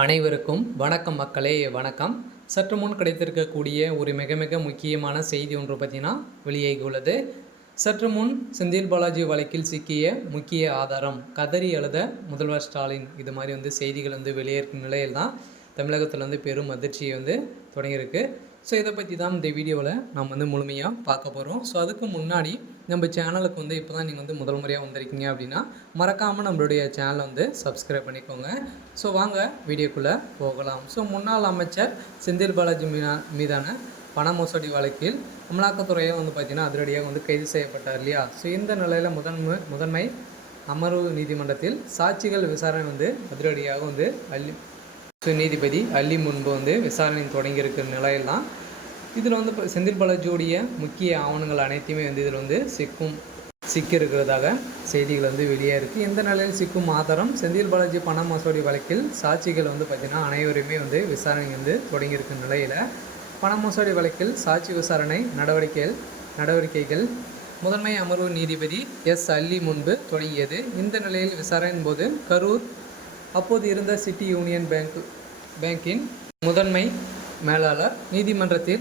அனைவருக்கும் வணக்கம் மக்களே, வணக்கம். சற்று முன் கிடைத்திருக்கக்கூடிய ஒரு மிக மிக முக்கியமான செய்தி ஒன்று பற்றினா வெளியாகி உள்ளது. சற்று முன் செந்தில் பாலாஜி வழக்கில் சிக்கிய முக்கிய ஆதாரம், கதறி அழுத முதல்வர் ஸ்டாலின். இது மாதிரி செய்திகள் வெளியேறும் நிலையில் தான் தமிழகத்தில் பெரும் அதிர்ச்சியை தொடங்கியிருக்கு. ஸோ இதை பற்றி தான் இந்த வீடியோவில் நாம் முழுமையாக பார்க்க போகிறோம். ஸோ அதுக்கு முன்னாடி நம்ம சேனலுக்கு இப்போ தான் நீங்கள் முதல் முறையாக வந்திருக்கீங்க அப்படின்னா மறக்காமல் நம்மளுடைய சேனலை சப்ஸ்கிரைப் பண்ணிக்கோங்க. ஸோ வாங்க வீடியோக்குள்ளே போகலாம். ஸோ முன்னாள் அமைச்சர் செந்தில் பாலாஜி மீதான பண மோசடி வழக்கில் அமலாக்கத்துறையை பார்த்திங்கன்னா அதிரடியாக கைது செய்யப்பட்டார் இல்லையா. ஸோ இந்த நிலையில் முதன்மை அமர்வு நீதிமன்றத்தில் சாட்சிகள் விசாரணை அதிரடியாக நீதிபதி அள்ளி முன்பு விசாரணை தொடங்கியிருக்கிற நிலையில் தான் இதில் செந்தில் பாலாஜியோடைய முக்கிய ஆவணங்கள் அனைத்தையுமே இதில் சிக்கியிருக்கிறதாக செய்திகள் வெளியே இருக்குது. இந்த நிலையில் சிக்கும் ஆதாரம் செந்தில் பாலாஜி பண மோசடி வழக்கில் சாட்சிகள் பார்த்திங்கன்னா அனைவருமே விசாரணை தொடங்கியிருக்கிற நிலையில் பண மோசடி வழக்கில் சாட்சி விசாரணை நடவடிக்கைகள் முதன்மை அமர்வு நீதிபதி எஸ் அள்ளி முன்பு தொடங்கியது. இந்த நிலையில் விசாரணையின் போது கரூர் அப்போது இருந்த சிட்டி யூனியன் பேங்கின் முதன்மை மேலாளர் நீதிமன்றத்தில்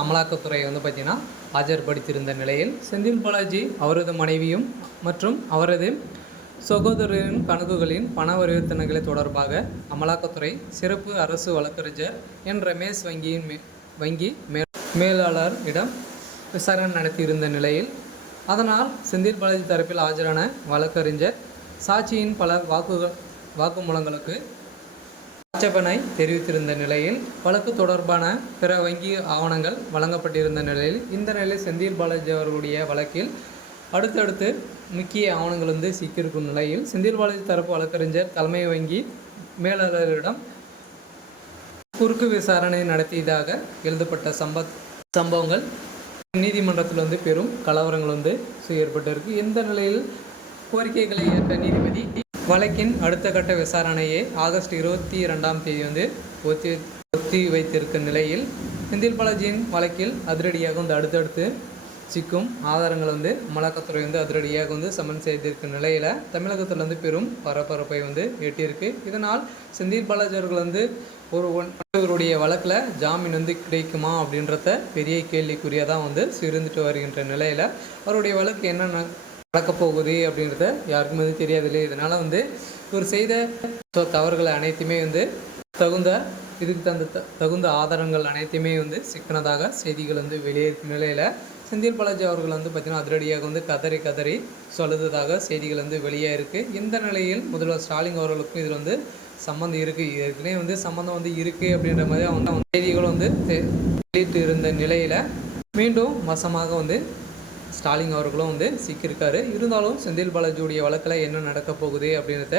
அமலாக்கத்துறை பார்த்திங்கன்னா ஆஜர்படுத்தியிருந்த நிலையில் செந்தில் பாலாஜி, அவரது மனைவியும் மற்றும் அவரது சகோதரரின் கணக்குகளின் பண பரிவர்த்தனைகளை தொடர்பாக அமலாக்கத்துறை சிறப்பு அரசு வழக்கறிஞர் என் ரமேஷ் வங்கி மேலாளரிடம் விசாரணை நடத்தியிருந்த நிலையில் அதனால் செந்தில் பாலாஜி தரப்பில் ஆஜரான வழக்கறிஞர் சாட்சியின் பல வாக்குமூலங்களுக்கு ஆட்சேபனை தெரிவித்திருந்த நிலையில் வழக்கு தொடர்பான பிற வங்கி ஆவணங்கள் வழங்கப்பட்டிருந்த நிலையில் இந்த நிலையில் செந்தில் பாலாஜி அவர்களுடைய வழக்கில் அடுத்தடுத்து முக்கிய ஆவணங்கள் சிக்கியிருக்கும் நிலையில் செந்தில் பாலாஜி தரப்பு வழக்கறிஞர் தலைமை வங்கி மேலாளரிடம் குறுக்கு விசாரணை நடத்தியதாக எழுதப்பட்ட சம்பவங்கள் நீதிமன்றத்தில் பெரும் கலவரங்கள் ஏற்பட்டிருக்கு. இந்த நிலையில் கோரிக்கைகளை ஏற்ற நீதிபதி வழக்கின் அடுத்த கட்ட விசாரணையை ஆகஸ்ட் 22ஆம் தேதி ஒத்தி வைத்திருக்கும் நிலையில் செந்தில் பாலாஜியின் வழக்கில் அதிரடியாக அடுத்தடுத்து சிக்கும் ஆதாரங்கள் அமலாக்கத்துறை அதிரடியாக சமன் செய்திருக்கும் நிலையில் தமிழகத்தில் பெரும் பரபரப்பை எட்டியிருக்கு. இதனால் செந்தில் பாலாஜி அவர்கள் ஒருவருடைய வழக்கில் ஜாமீன் கிடைக்குமா அப்படின்றத பெரிய கேள்விக்குறியாக இருந்துட்டு வருகின்ற நிலையில் அவருடைய வழக்கு என்ன நடக்கப்போகுது அப்படின்றத யாருக்கும் தெரியாது இல்லையா. இதனால் ஒரு செய்த தவறுகளை அனைத்துமே தகுந்த ஆதாரங்கள் அனைத்துமே சிக்கனதாக செய்திகள் வெளியேறும் நிலையில் செந்தில் பாலாஜி அவர்கள் பார்த்திங்கன்னா அதிரடியாக கதறி சொல்லுறதாக செய்திகள் வெளியே இருக்குது. இந்த நிலையில் முதல்வர் ஸ்டாலின் அவர்களுக்கும் இதில் சம்மந்தம் இருக்குது, ஏற்கனவே சம்மந்தம் இருக்குது அப்படின்ற மாதிரி அவங்க செய்திகளும் வெளியிட்டு இருந்த நிலையில் மீண்டும் வசமாக ஸ்டாலின் அவர்களும் சிக்கியிருக்காரு. இருந்தாலும் செந்தில் பாலாஜியுடைய வழக்கில் என்ன நடக்க போகுது அப்படின்றத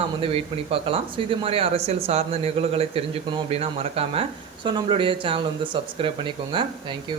நாம் வெயிட் பண்ணி பார்க்கலாம். ஸோ இது மாதிரி அரசியல் சார்ந்த நிகழ்வுகளை தெரிஞ்சுக்கணும் அப்படின்னா மறக்காமல் நம்மளுடைய சேனல் சப்ஸ்கிரைப் பண்ணிக்கோங்க. தேங்க்யூ.